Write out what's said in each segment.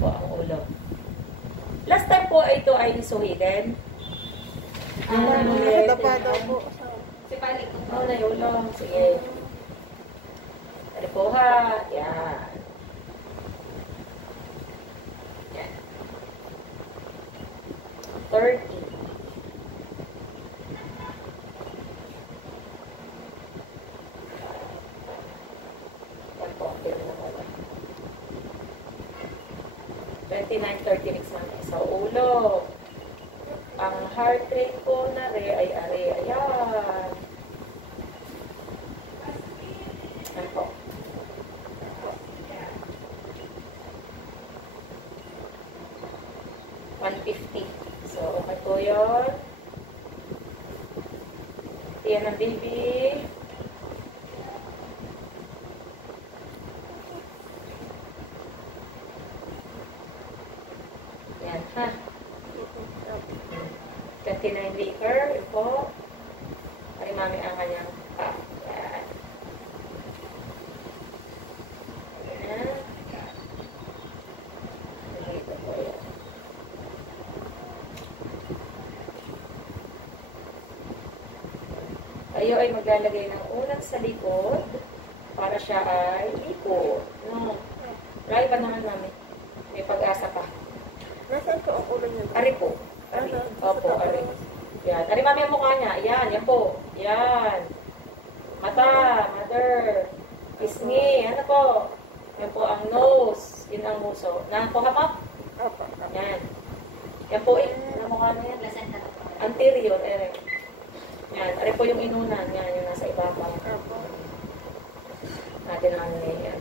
po ang ulo. Last time po ito ay isuhitin. Nakadapa daw po. Si Palik. Oo, na yung ulo. Sige. Tali po ha. Yan. Yan. 30. Yan po. 29-30 mix man sa ulo. Ang heart rate po na ay ayan. Yan po. $150. So, okay po yun. Yan ang baby. Yan, ha? 29 liter. Yan po. Ay, mami ang kanyang cup. Yan. Yan. Dito po yan. Tayo ay maglalagay ng ulat sa likod para siya ay ikot. No? Try pa naman, mami. May pag-asa pa. Nasaan po ang ulo niya? Ari po. Ari. Opo, ari. Yan. Ari, mami ang mukha niya. Yan, yan po. Yan. Mata, mother. Pisngi. Ano po? Yan po ang nose. Yun ang muso. Na po, hamak? Opo. Yan. Yan po, ang mukha niya. Placenta na po. Anterior, ere. Yan. Ari po yung inunan. Yan, yung nasa ibabaw. Opo. Natin ang ano yan.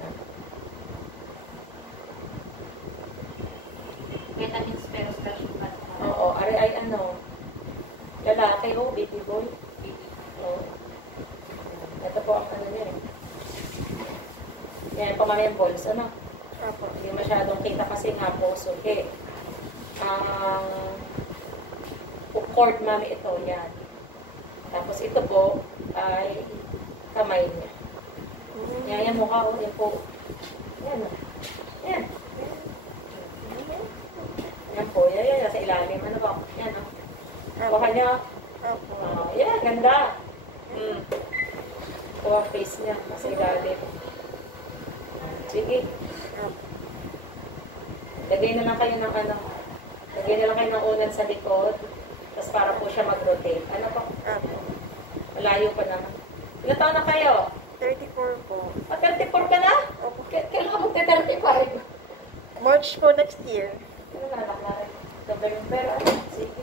Vitamins pero calcium pa. Oo, ari ay ano. Lalaki, oh, baby boy. Oo. Ito po ang ano niya eh. Yan, pamami yung balls, ano? Opo. Hindi masyadong kita kasi nga po, suki. Ang cord, mami, ito, yan. Tapos ito po ay kamay niya. Yan, yan mukha, oh, yan po. Yan, oh. Yan. Yan po, yan, yan, sa ilalim. Ano ba? Yan, oh. Baka niya. Opo. Yan, ganda. Ito ang face niya, nasa ilalim. Sige. Opo. Lagay na lang kayo ng ano. Lagay na lang kayo ng unan sa likod. Tapos para po siya mag-rotate. Ano pa? Opo. Malayo pa naman. Ilan taon na kayo? 34 po. 34 ka na? Opo. Kailan ka mag-35? March po next year. Ano na, nakalari? Pero, sige.